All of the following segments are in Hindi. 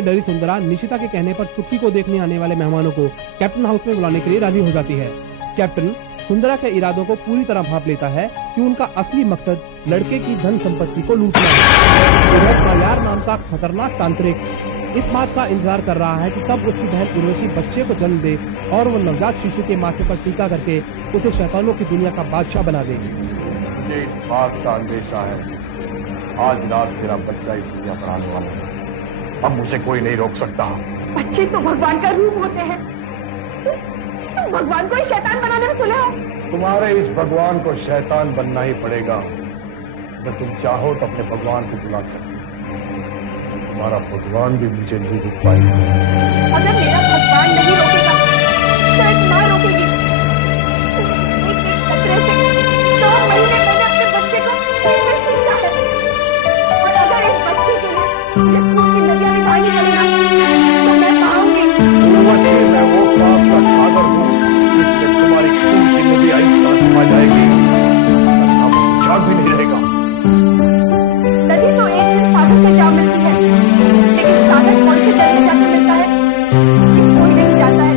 से डरी सुंदरा निशिता के कहने पर चुटकी को देखने आने वाले मेहमानों को कैप्टन हाउस में बुलाने के लिए राजी हो जाती है। कैप्टन सुंदरा के इरादों को पूरी तरह भांप लेता है कि उनका असली मकसद लड़के की धन संपत्ति को लूटना है। उधर कायार नाम का खतरनाक तांत्रिक इस बात का इंतजार कर रहा है कि कब उसकी बहन उर्वशी बच्चे को जन्म दे और वो नवजात शिशु के माथे पर टीका करके उसे शैतानों की दुनिया का बादशाह बना दे। मुझे इस बात का अंदेशा है आज रात तेरा बच्चा इस दुनिया पर आने वाला है। अब मुझे कोई नहीं रोक सकता। बच्चे तो भगवान का रूप होते हैं। तुम भगवान को ही शैतान बनाने में तुले हो। तुम्हारे इस भगवान को शैतान बनना ही पड़ेगा। अगर तुम चाहो तो अपने भगवान को बुला सकते। तुम्हारा भगवान भी मुझे नहीं रोक पाएगा। अगर मेरा भगवान नहीं रोकेगा तो एक माँ रोकेगी। एक खतरे से 2 महीने मैंने अपने बच्चे को जेल में सींचा है और अगर इस बच्चे के लिए ये खून की नदियां भी बहानी पड़ेगा तो मैं पाऊंगी। मैं वो पाप का सागर हूँ जिससे तुम्हारी खून की नदी आइस तरह समा जाएगी। अब भी नहीं रहेगा। नदी तो एक दिन सागर से जा मिलती है, लेकिन सागर कौन से जल में जाकर मिलता है कि कोई नहीं जाता है।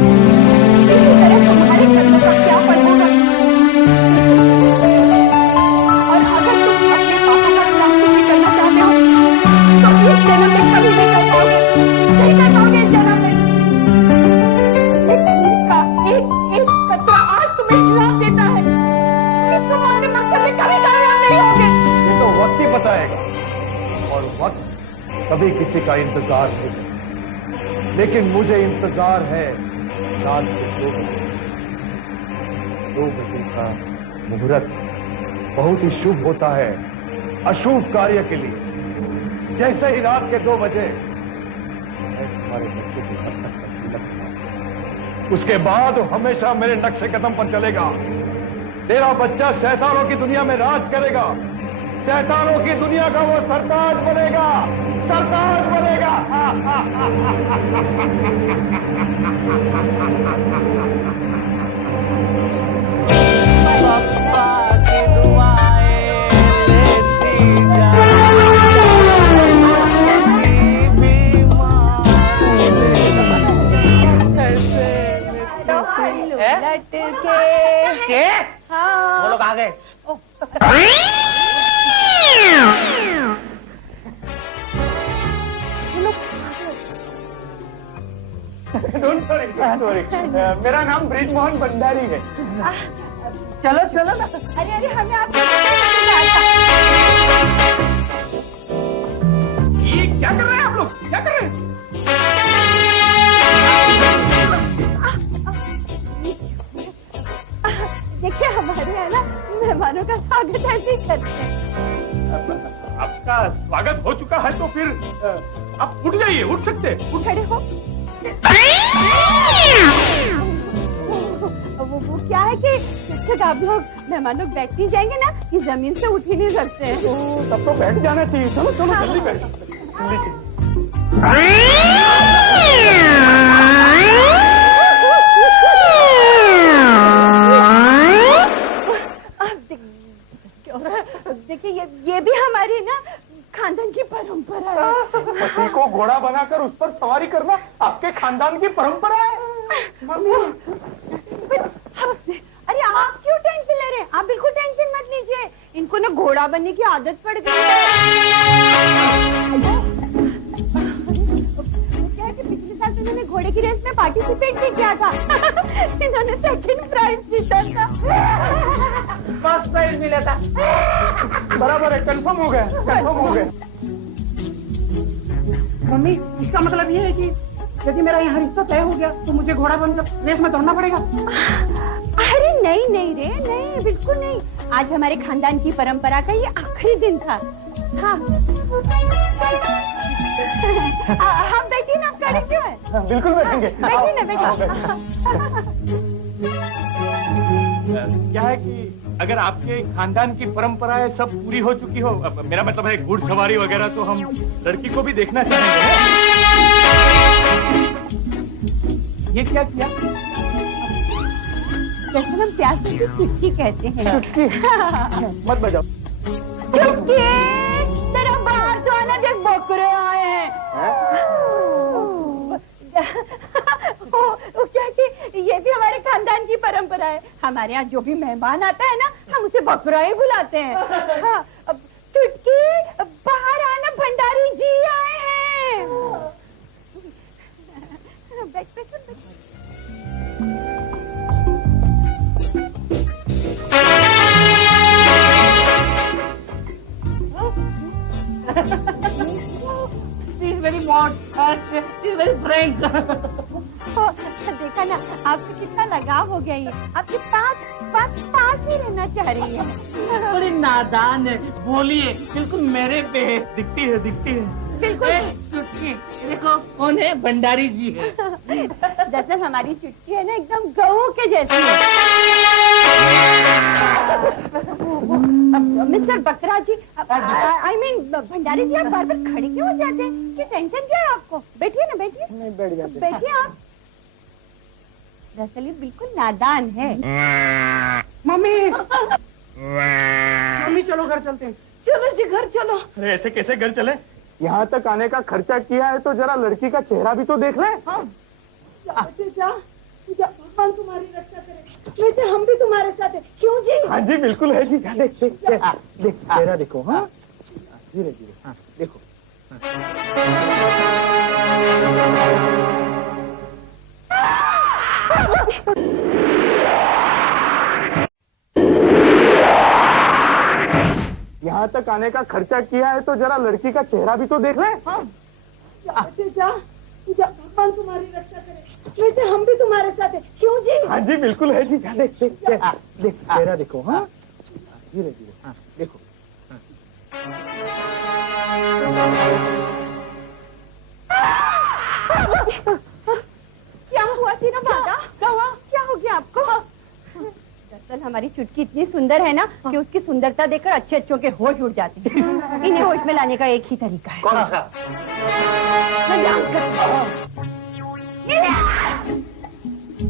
इसी तरह तुम्हारे कर्मों का क्या फल होगा। और अगर तुम अपने पापों का प्रायश्चित करना चाहते हो तो इस जन्म में कभी नहीं कर पाओगे, नहीं कर पाओगे इस जन्म में। खून का एक एक कतरा आज तुम्हें श्राप देता है कि तुम अपने मकसद में कभी कामयाब नहीं होगे। ये तो वक्त ही बताएगा और वक्त कभी किसी का इंतजार नहीं, लेकिन मुझे इंतजार है रात के 2 बजे का मुहूर्त बहुत ही शुभ होता है अशुभ कार्य के लिए। जैसे ही रात के 2 बजे मैं तुम्हारे बच्चे को घर तक लगता, उसके बाद हमेशा मेरे नक्शे कदम पर चलेगा। तेरा बच्चा शैतानों की दुनिया में राज करेगा। शैतानों की दुनिया का वो सरताज बनेगा, सरताज बनेगा। पप्पा की दुआएं लेती जा, लटके। वो लोग आ गए। डोंट वरी, मेरा नाम ब्रिजमोहन भंडारी है। चलो चलो ना। अरे अरे हमें आप ये क्या कर रहे हैं आप लोग, क्या कर रहे हैं? देखिए हमारे यहाँ ना मेहमानों का स्वागत ऐसे ही करते हैं। आपका स्वागत हो चुका है तो फिर आप उठ जाइए, उठ सकते, उठ खड़े हो। वो क्या है कि जब तक आप लोग मेहमान लोग बैठ नहीं जाएंगे ना कि जमीन से उठ ही नहीं सकते हैं। तब तो बैठ जाना चाहिए। चलो चलो जल्दी बैठ। देखिए ये भी हमारी ना खानदान की परंपरा है। पति को घोड़ा बनाकर उस पर सवारी करना आपके खानदान की परंपरा है। अरे आप क्यों टेंशन ले रहे हैं? आप बिल्कुल टेंशन मत लीजिए। इनको ना घोड़ा बनने की आदत पड़ गई है। क्या है कि पिछले साल तो इन्होंने घोड़े की रेस में पार्टिसिपेट भी किया था। इन्होंने 2nd प्राइज जीता था। फर्स्ट प्राइज मिला था। बराबर है, कंफर्म हो गया, कंफर्म हो गया। मम्मी इसका मतलब ये है कि यदि मेरा यहाँ रिश्ता तय हो गया तो मुझे घोड़ा बनकर रेस में दौड़ना पड़ेगा। अरे नहीं नहीं रे, नहीं बिल्कुल नहीं। आज हमारे खानदान की परंपरा का ये आखिरी दिन था। हाँ आप बैठिए ना, आप खड़े क्यों है? बिल्कुल बैठेंगे। बैठिए ना, बैठिए। क्या है कि अगर आपके खानदान की परंपराएं सब पूरी हो चुकी हो, मेरा मतलब है घुड़सवारी वगैरह, तो हम लड़की को भी देखना चाहेंगे। ये क्या किया? जैसे हम प्यार से चुटकी कहते हैं। चुटकी मत बजाओ। चुटकी तेरा बाहर तो आना, देख बकरे आए हैं। क्या कि ये भी हमारे खानदान की परंपरा है। हमारे यहाँ जो भी मेहमान आता है ना, हम उसे बकरा ही बुलाते हैं। हाँ, चुटकी बाहर आना, भंडारी जी आए हैं। बैठ बैठ बैठ। She is very modest. She is very frank. देखा ना, आपसे कितना लगाव हो गया। ये आपके पास ही रहना चाह रही है। बड़ी नादान है, बोलिए बिल्कुल मेरे पे है। दिखती है बिल्कुल। चुटकी देखो कौन है, भंडारी जी है। दरअसल हमारी चुटकी है ना, एकदम गऊ के जैसी है। मिस्टर बकरा जी, आई मीन भंडारी जी, आप बार बार खड़े क्यों हो जाते हैं? क्या टेंशन क्या है आपको? बैठिए ना, बैठिए। नहीं बैठ जाते। बैठिए आप। दरअसल ये बिल्कुल नादान है। मम्मी चलो घर चलते हैं। चलो जी घर चलो। अरे ऐसे कैसे घर चले? यहाँ तक आने का खर्चा किया है तो जरा लड़की का चेहरा भी तो देख ले। जा, भगवान तुम्हारी रक्षा करे। वैसे हम भी तुम्हारे साथ हैं, क्यों जी? हाँ जी बिल्कुल है जी। देख चेहरा देखो। हाँ धीरे धीरे। हाँ देखो। यहाँ तक आने का खर्चा किया है तो जरा लड़की का चेहरा भी तो देख ले। जा, भगवान तुम्हारी रक्षा करे। वैसे हम भी तुम्हारे साथ हैं, क्यों जी? हाँ जी बिल्कुल है जी। देख चेहरा देखो। हाँ धीरे धीरे। हाँ देखो। क्या हुआ तीनों बाबा? क्या हो गया आपको? दरअसल हमारी चुटकी इतनी सुंदर है ना कि उसकी सुंदरता देखकर अच्छे अच्छों के होश उड़ जाते हैं। इन्हें होश में लाने का एक ही तरीका है। कौन सा?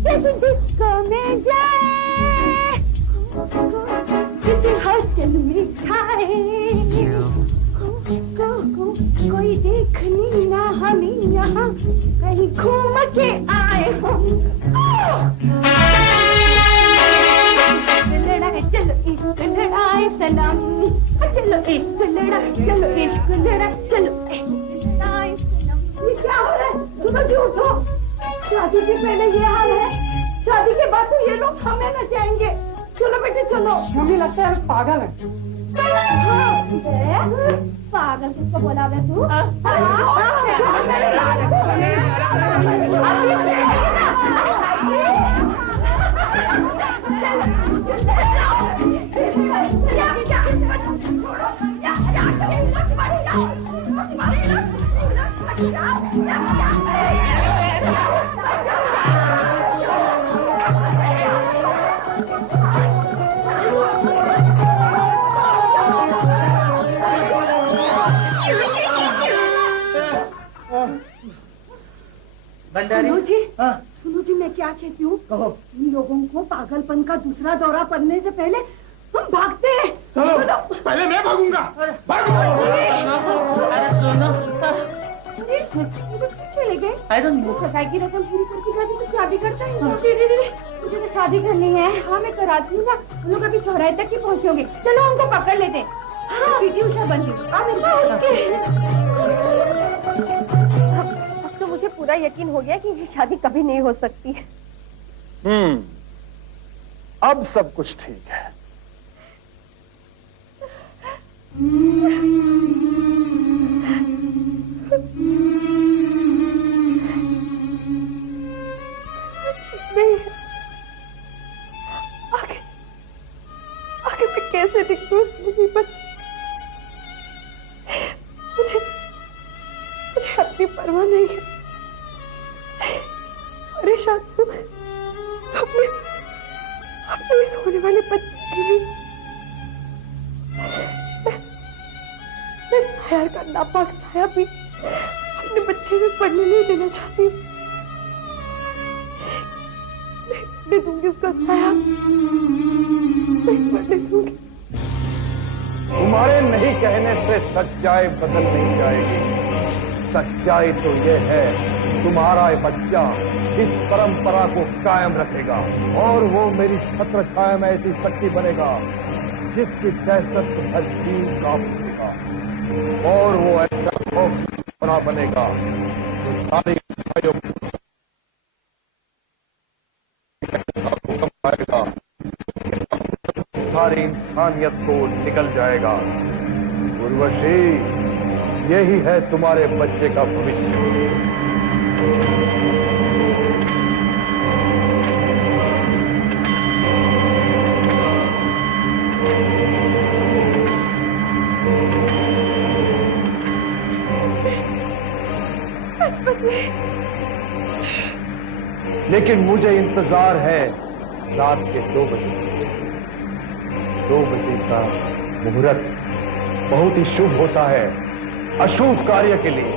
डिस्को में जाए, किसी हॉस्टल में खाए, कोई देखनी ना हमें यहाँ, कहीं घूम के आए हो। चलो इश्क लड़ाए सनम, चलो इश्क लड़ाए, चलो इश्क लड़ाए, चलो इश्क लड़ाए सनम। ये क्या हो रहा है? सुनो जी, उठो। शादी से पहले ये हाल है, शादी के बाद तो ये लोग हमें न चाहेंगे। चलो बेटे चलो। मम्मी लगता है पागल है। पागल किसको बोला बे तू? सुनो जी, सुनो जी, मैं क्या कहती हूँ? इन लोगों को पागलपन का दूसरा दौरा पड़ने से पहले हम भागते हैं। चलो पहले मैं भागूंगा। अरे सुनो, चले गए। I don't know. सगाई की रकम पूरी करके शादी तो क्या भी करता है। मुझे तो शादी करनी है। हाँ मैं कराती हूँ ना। हम लोग अभी चौराहे तक ही पहुँचोगे। चलो उनको पकड़ लेते हैं। हाँ पीटी उषा बन गई। अब तो मुझे पूरा यकीन हो गया कि ये शादी कभी नहीं हो सकती। अब सब कुछ ठीक है। नहीं, आगे मैं कैसे दिखूं उस मुसीबत? मुझे अपनी परवाह नहीं है। परेशान हूँ तो अपने इस होने वाले बच्चे के लिए। मैं साया का नापाक साया भी अपने बच्चे में पढ़ने नहीं देना चाहती। मैं दूंगी उसका साया, नहीं पढ़ने दूंगी। तुम्हारे नहीं कहने से सच्चाई बदल नहीं जाएगी। सच्चाई तो ये है, तुम्हारा ये बच्चा इस परंपरा को कायम रखेगा और वो मेरी छत्र छाया में ऐसी शक्ति बनेगा जिसकी दहशत हर जीव कांप उठेगा, और वो ऐसा बड़ा बनेगा जो सारी आएगा, सारी इंसानियत को निकल जाएगा। उर्वशी, यही है तुम्हारे बच्चे का भविष्य। लेकिन मुझे इंतजार है रात के 2 बजे। 2 बजे का मुहूर्त बहुत ही शुभ होता है अशुभ कार्य के लिए।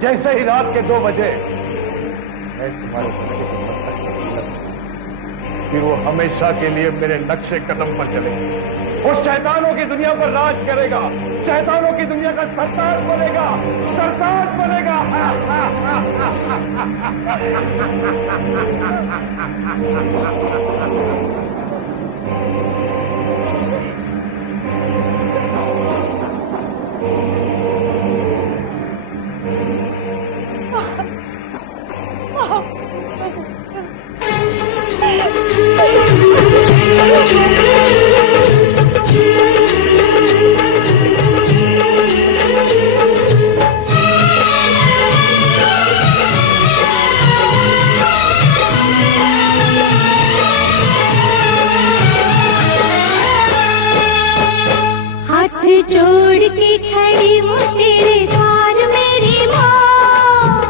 जैसे ही रात के 2 बजे मैं तुम्हारे बच्चे को दस्तक दूंगा, फिर वो हमेशा के लिए मेरे नक्शे कदम पर चलेगा। वो शैतानों की दुनिया पर राज करेगा, शैतानों की दुनिया का सरताज बनेगा, सरताज बनेगा। जोड़ के खड़ी वो तेरे द्वार मेरी माँ,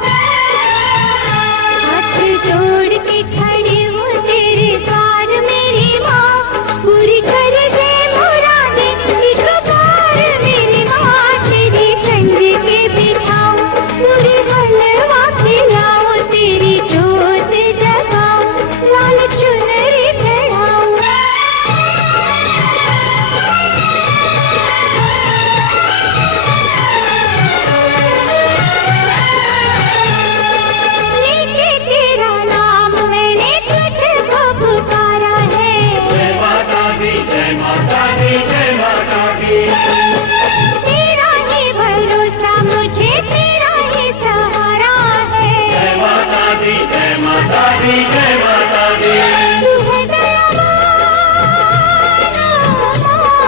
हाथ जोड़ के खड़ी वो तेरे द्वार मेरी माँ, पूरी कर दे मुरादे एक बार मेरी माँ, तेरी कंधे के बिठाओ पूरी हलवा खिलाओ, तेरी जोत जगाओ लाल चुनरी चढ़ाओ। तेरा ही भरोसा मुझे, तेरा ही सहारा है। जय माता दी, जय माता दी, जय माता दी। तू है दयावान माँ,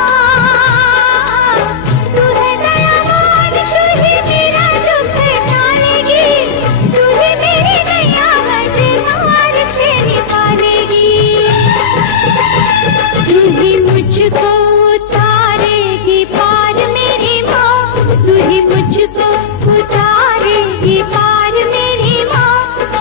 तू है दयावान, तू ही मेरा दुख टालेगी, तू ही मेरी नैया मझधार से निकालेगी, तू ही मुझको उतारेगी पार मेरी माँ, तू ही मुझको उतारेगी पार मेरी माँ,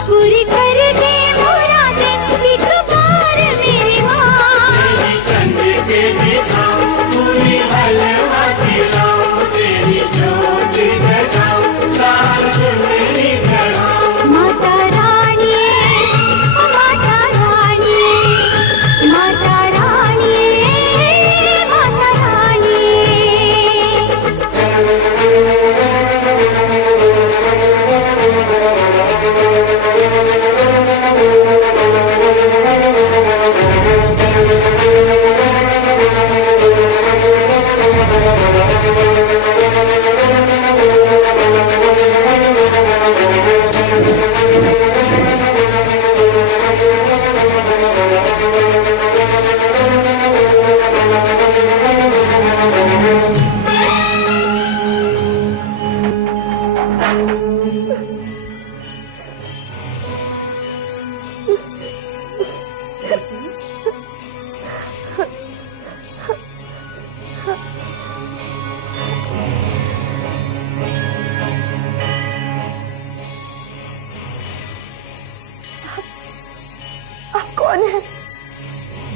पूरी कर दे मुरादे एक बार मेरी माँ। तेरी कंधे के बिठाओ पूरी हलवा खिलाओ, तेरी जोत जगाओ लाल चुनरी चढ़ाओ। माता रानी, माता रानी, माता रानी, माता रानी। आप कौन है?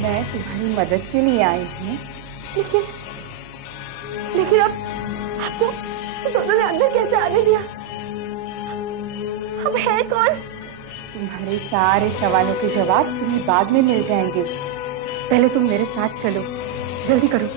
मैं तुम्हारी मदद के लिए आई हूँ। लेकिन अब आपको दोनों ने अंदर कैसे आने दिया? अब है कौन? तुम्हारे सारे सवालों के जवाब तुम्हें बाद में मिल जाएंगे। पहले तुम मेरे साथ चलो, जल्दी करो।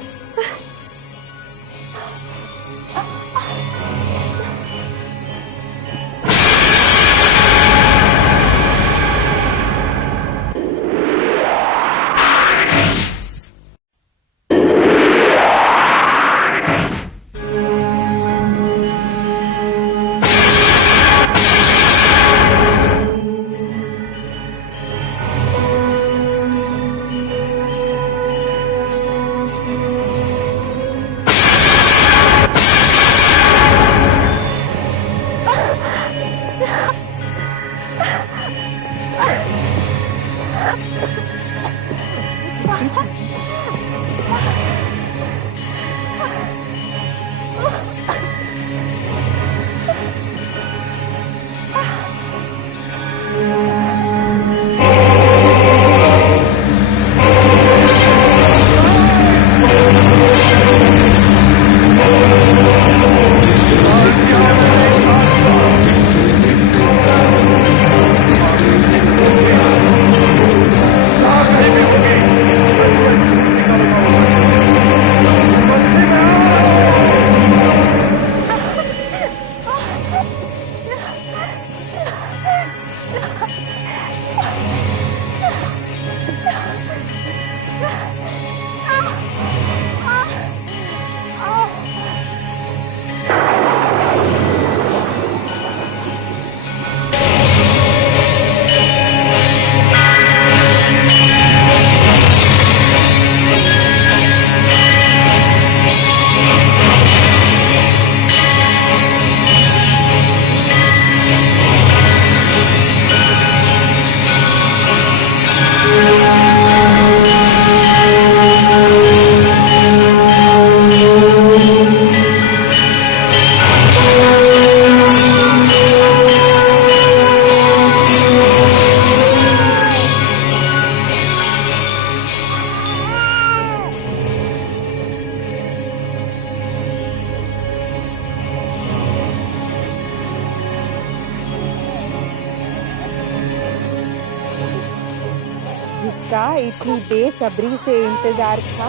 जिसका इतनी बेसब्री से इंतजार था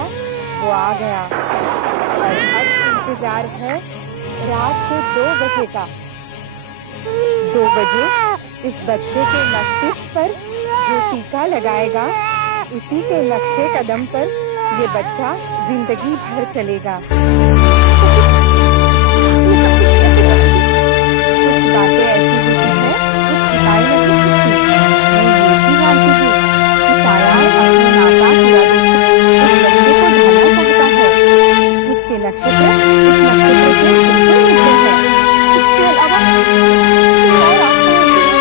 वो आ गया और अब इंतजार है रात के 2 बजे का। 2 बजे इस बच्चे के मस्तिष्क पर जो टीका लगाएगा उसी के नक्शे कदम पर ये बच्चा जिंदगी भर चलेगा। कुछ बातें ऐसी होती है कुछ सिपाही नहीं सकती। मैं ये भी जानती हूँ कि साया अपने नापाक इरादों से उस बच्चे को ढालना चाहता है। उसके नक्षत्र इस नक्षत्र से बिल्कुल मिलते हैं। इसके अलावा कोई और रास्ता पहले ही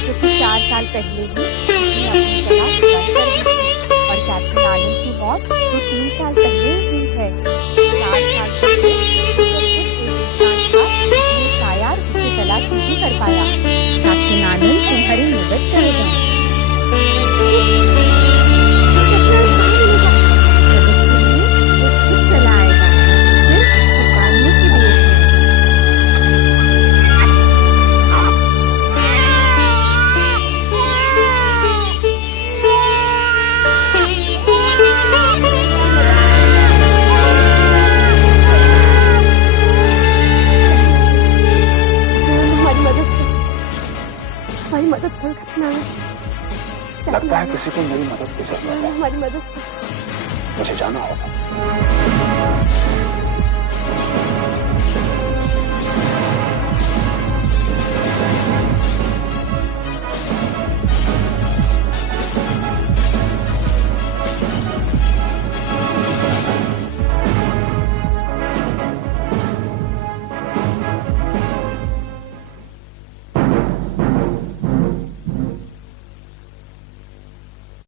उसने अपनी तलाश बंद कर दी थी और कैप्टन आनंद की मौत तो 3 साल पहले हुई है। 4 साल पहले ये शायर उसकी तलाश नहीं कर पाया। कैप्टन आनंद तुम्हारी मदद करेगा। चला आएगा सिर्फ छुपाने की देर है। हमारी मदद कर सकना है। लगता है किसी को मेरी मदद की जरूरत है। हमारी मदद मुझे जाना होगा।